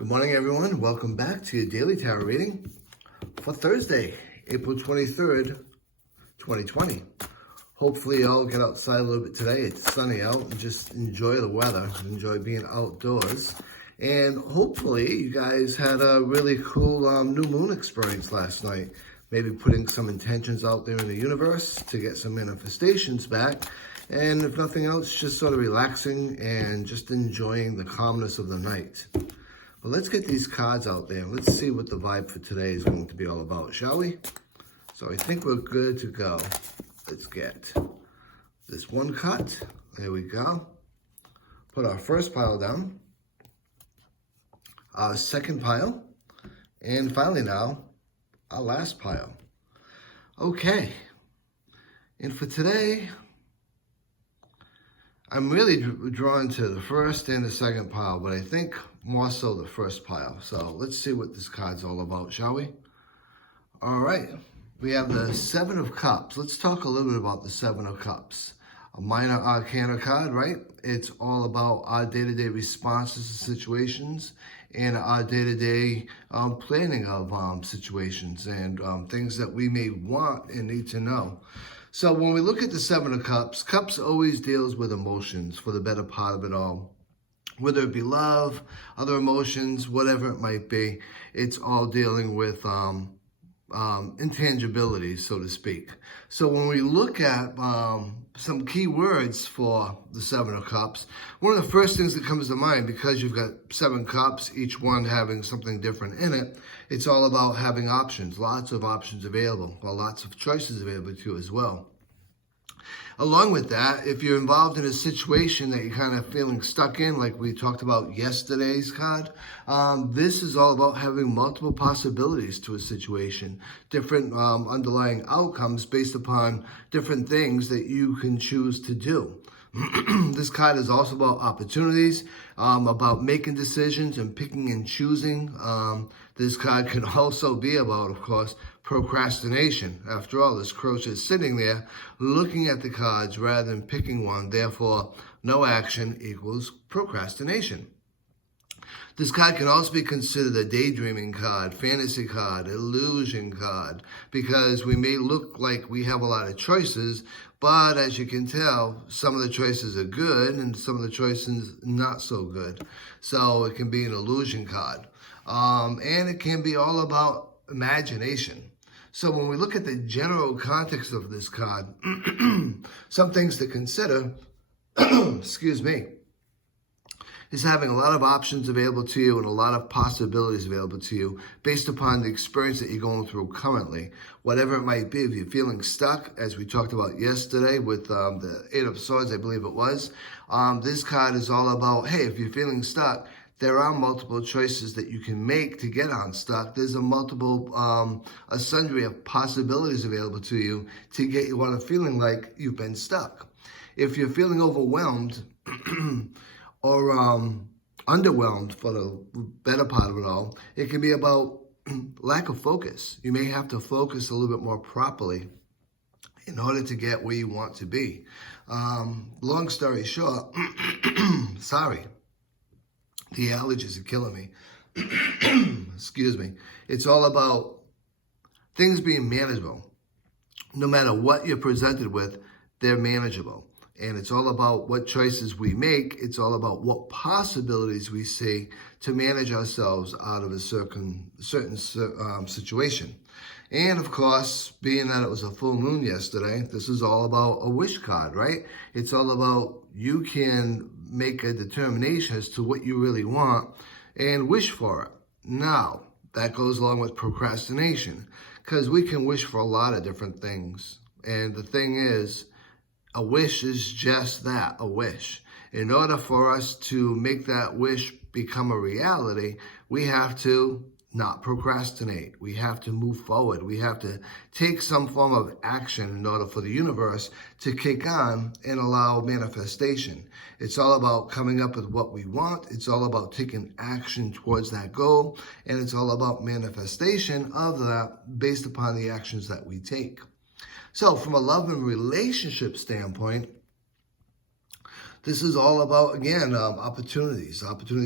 Good morning, everyone. Welcome back to your daily tarot reading for Thursday, April 23rd, 2020. Hopefully, you all get outside a little bit today. It's sunny out and just enjoy the weather, enjoy being outdoors. And hopefully, you guys had a really cool new moon experience last night. Maybe putting some intentions out there in the universe to get some manifestations back. And if nothing else, just sort of relaxing and just enjoying the calmness of the night. Well, let's get these cards out there. Let's see what the vibe for today is going to be all about, shall we? So I think we're good to go. Let's get this one cut. There we go. Put our first pile down. Our second pile. And finally now, our last pile. Okay. And for today, I'm really drawn to the first and the second pile, but I think more so the first pile. So let's see what this card's all about, shall we? All right, we have the Seven of Cups. Let's talk a little bit about the Seven of Cups. A minor arcana card, right? It's all about our day-to-day responses to situations and our day-to-day planning of situations and things that we may want and need to know. So when we look at the Seven of Cups, Cups always deals with emotions for the better part of it all. Whether it be love, other emotions, whatever it might be, it's all dealing with intangibilities, so to speak. So when we look at some key words for the Seven of Cups, one of the first things that comes to mind, because you've got 7 cups, each one having something different in it, it's all about having options, lots of options available, or lots of choices available to you as well. Along with that, if you're involved in a situation that you're kind of feeling stuck in, like we talked about yesterday's card, this is all about having multiple possibilities to a situation, different underlying outcomes based upon different things that you can choose to do. This card is also about opportunities, about making decisions and picking and choosing. This card can also be about, of course, procrastination. After all, this Crow is sitting there looking at the cards rather than picking one. Therefore, no action equals procrastination. This card can also be considered a daydreaming card, fantasy card, illusion card, because we may look like we have a lot of choices, but as you can tell, some of the choices are good and some of the choices not so good. So it can be an illusion card. And it can be all about imagination. So when we look at the general context of this card, some things to consider, excuse me, is having a lot of options available to you and a lot of possibilities available to you based upon the experience that you're going through currently. Whatever it might be, if you're feeling stuck, as we talked about yesterday with the Eight of Swords, I believe it was, this card is all about, hey, if you're feeling stuck, there are multiple choices that you can make to get unstuck. There's a sundry of possibilities available to you to get you out of feeling like you've been stuck. If you're feeling overwhelmed, or underwhelmed for the better part of it all, it can be about lack of focus. You may have to focus a little bit more properly in order to get where you want to be. Long story short, sorry, the allergies are killing me. Excuse me. It's all about things being manageable. No matter what you're presented with, they're manageable. And it's all about what choices we make. It's all about what possibilities we see to manage ourselves out of a certain situation. And of course, being that it was a full moon yesterday, this is all about a wish card, right? It's all about you can make a determination as to what you really want and wish for it. Now, that goes along with procrastination, because we can wish for a lot of different things. And the thing is, a wish is just that, a wish. In order for us to make that wish become a reality, we have to not procrastinate. We have to move forward. We have to take some form of action in order for the universe to kick on and allow manifestation. It's all about coming up with what we want. It's all about taking action towards that goal. And it's all about manifestation of that based upon the actions that we take. So from a love and relationship standpoint, This is all about, again, opportunities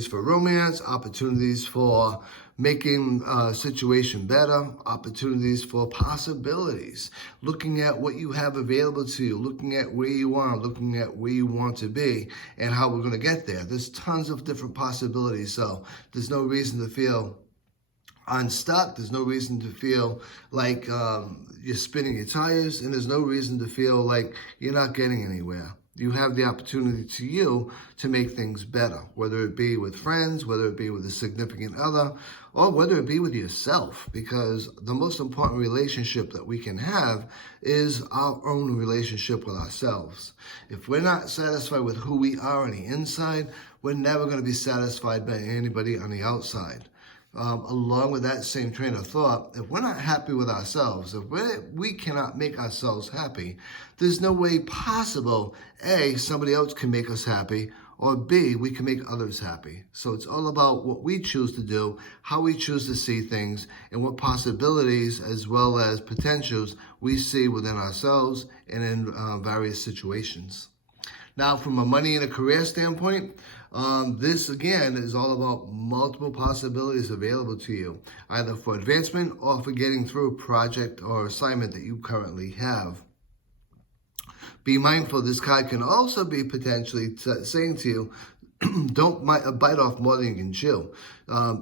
for romance, opportunities for making a situation better, opportunities for possibilities, looking at what you have available to you, looking at where you are, looking at where you want to be, and how we're going to get there. There's tons of different possibilities, so there's no reason to feel unstuck. There's no reason to feel like you're spinning your tires, and there's no reason to feel like you're not getting anywhere. You have the opportunity to make things better, whether it be with friends, whether it be with a significant other, or whether it be with yourself, because the most important relationship that we can have is our own relationship with ourselves. If we're not satisfied with who we are on the inside, we're never going to be satisfied by anybody on the outside. Along with that same train of thought, if we're not happy with ourselves, if we cannot make ourselves happy, there's no way possible, A, somebody else can make us happy, or B, we can make others happy. So it's all about what we choose to do, how we choose to see things, and what possibilities as well as potentials we see within ourselves and in various situations. Now, from a money and a career standpoint, this, again, is all about multiple possibilities available to you, either for advancement or for getting through a project or assignment that you currently have. Be mindful, this card can also be potentially saying to you, don't bite off more than you can chew.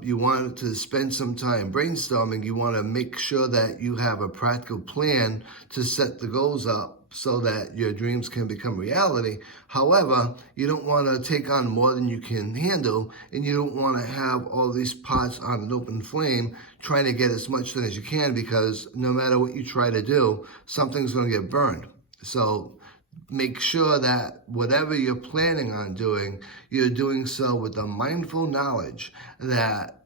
You want to spend some time brainstorming. You want to make sure that you have a practical plan to set the goals up so that your dreams can become reality. However, you don't want to take on more than you can handle, and you don't want to have all these pots on an open flame trying to get as much done as you can, because no matter what you try to do, something's going to get burned. So make sure that whatever you're planning on doing, you're doing so with the mindful knowledge that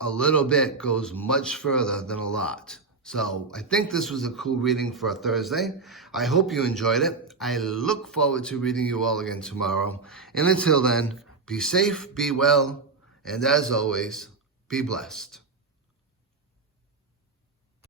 a little bit goes much further than a lot. So I think this was a cool reading for a Thursday. I hope you enjoyed it. I look forward to reading you all again tomorrow. And until then, be safe, be well, and as always, be blessed.